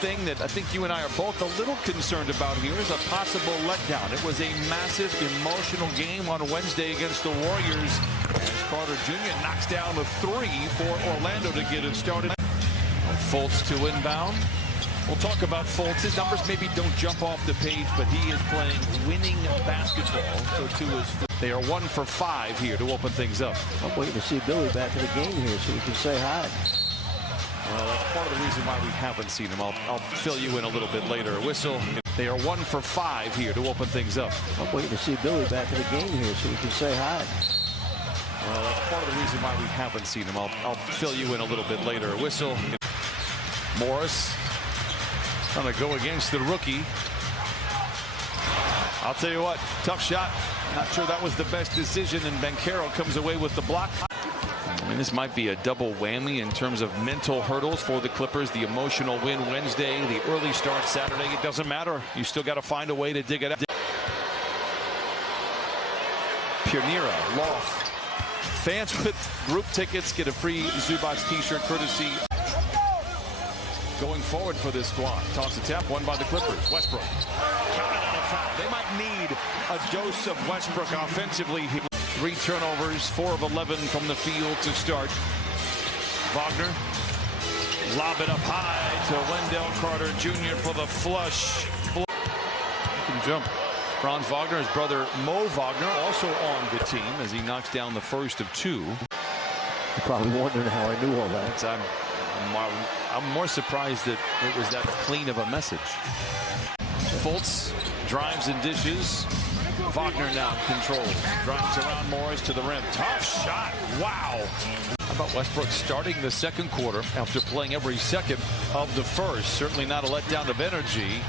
thing that I think you and I are both a little concerned about here is a possible letdown. It was a massive emotional game on Wednesday against the Warriors as Carter Jr. knocks down a three for Orlando to get it started. Fultz to inbound. We'll talk about Fultz. His numbers maybe don't jump off the page, but he is playing winning basketball. So too is they are 1 for 5 here to open things up. I'm waiting to see Billy back in the game here so we can say hi. Well, that's part of the reason why we haven't seen him. I'll fill you in a little bit later. Whistle. They are 1 for 5 here to open things up. I'm waiting to see Billy back in the game here so we can say hi. Well, that's part of the reason why we haven't seen him. I'll fill you in a little bit later. Whistle. Morris going to go against the rookie. I'll tell you what, tough shot. Not sure that was the best decision, and Banchero comes away with the block. I mean, this might be a double whammy in terms of mental hurdles for the Clippers. The emotional win Wednesday, the early start Saturday. It doesn't matter. You still got to find a way to dig it out. Piernira, Loft. Fans with group tickets get a free Zubats t-shirt courtesy. Going forward for this squad. Toss a tap, won by the Clippers. Westbrook. Counted on a foul. They might need a dose of Westbrook offensively. 3 turnovers, 4 of 11 from the field to start. Wagner. Lob it up high to Wendell Carter Jr. for the flush. Can jump. Franz Wagner, his brother Mo Wagner, also on the team as he knocks down the first of 2. You're probably wondering how I knew all that. I'm more surprised that it was that clean of a message. Fultz drives and dishes. Wagner now controls. Drives around Morris to the rim. Tough shot. Wow. How about Westbrook starting the second quarter after playing every second of the first? Certainly not a letdown of energy.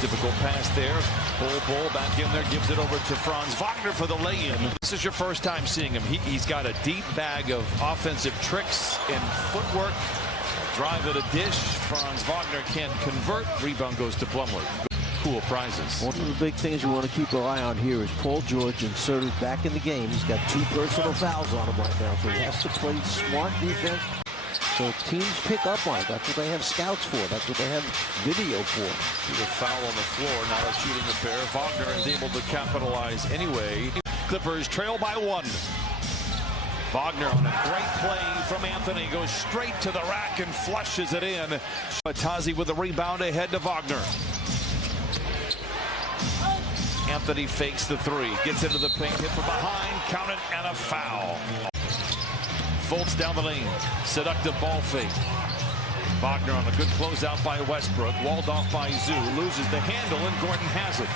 Difficult pass there. Bull back in there, gives it over to Franz Wagner for the lay-in. This is your first time seeing him. He's got a deep bag of offensive tricks and footwork. Drive at a dish. Franz Wagner can't convert. Rebound goes to Plumlee. Cool prizes. One of the big things we want to keep our eye on here is Paul George inserted back in the game. He's got 2 personal fouls on him right now, so he has to play smart defense. So teams pick up on it. That's what they have scouts for. That's what they have video for. The foul on the floor, not a shooting affair. Wagner is able to capitalize anyway. Clippers trail by 1. Wagner on a great play from Anthony. Goes straight to the rack and flushes it in. Tazi with the rebound ahead to Wagner. Anthony fakes the 3. Gets into the paint, hit from behind. Count it, and a foul. Fultz down the lane. Seductive ball fake. Wagner on a good closeout by Westbrook. Walled off by Zoo. Loses the handle, and Gordon has it.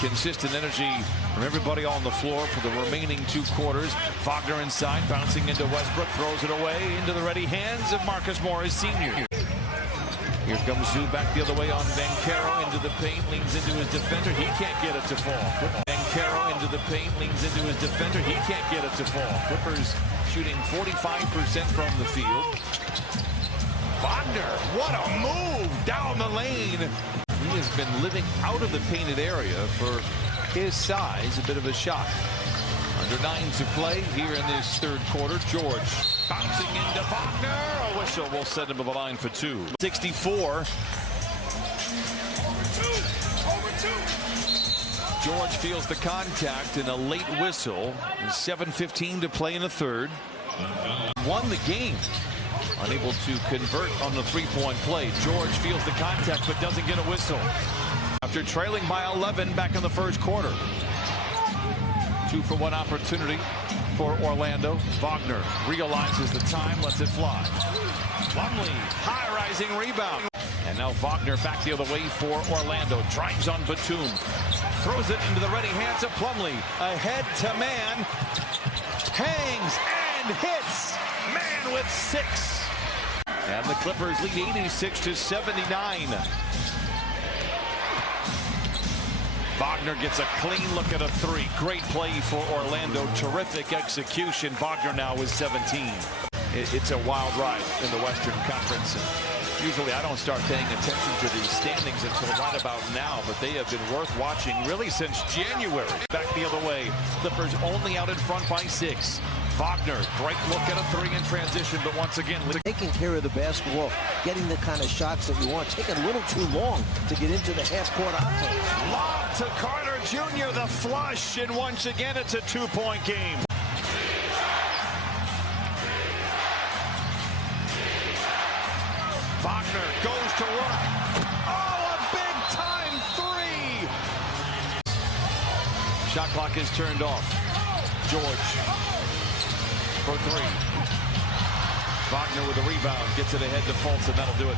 Consistent energy from everybody on the floor for the remaining 2 quarters. Wagner inside, bouncing into Westbrook. Throws it away into the ready hands of Marcus Morris Sr. Here comes Zoo back the other way on Banchero. Into the paint, leans into his defender. He can't get it to fall. Banchero into the paint, leans into his defender. He can't get it to fall. Clippers shooting 45% from the field. Wagner, what a move down the lane. He has been living out of the painted area for his size. A bit of a shock. Under 9 to play here in this 3rd quarter. George bouncing into Wagner. A whistle will send him to the line for 2. 64. 2 over 2. George feels the contact in a late whistle. 7:15 to play in the 3rd. Won the game. Unable to convert on the 3-point play. George feels the contact but doesn't get a whistle. After trailing by 11 back in the 1st quarter. 2-for-1 opportunity for Orlando. Wagner realizes the time, lets it fly. Plumlee, high-rising rebound. And now Wagner back the other way for Orlando. Drives on Batum. Throws it into the ready hands of Plumlee. Ahead to man. Hangs and hits. Man with 6. And the Clippers lead 86-79. Wagner gets a clean look at a 3. Great play for Orlando. Terrific execution. Wagner now is 17. It's a wild ride in the Western Conference. Usually I don't start paying attention to the standings until right about now, but they have been worth watching really since January. Back the other way. Clippers only out in front by 6. Wagner, great look at a three in transition, but once again, taking care of the basketball, getting the kind of shots that you want, taking a little too long to get into the half-court offense. Lob to Carter Jr., the flush, and once again, it's a two-point game. Wagner goes to work. Oh, a big-time three! Shot clock is turned off. George for three. Wagner with the rebound, gets it ahead to Fultz, and that'll do it.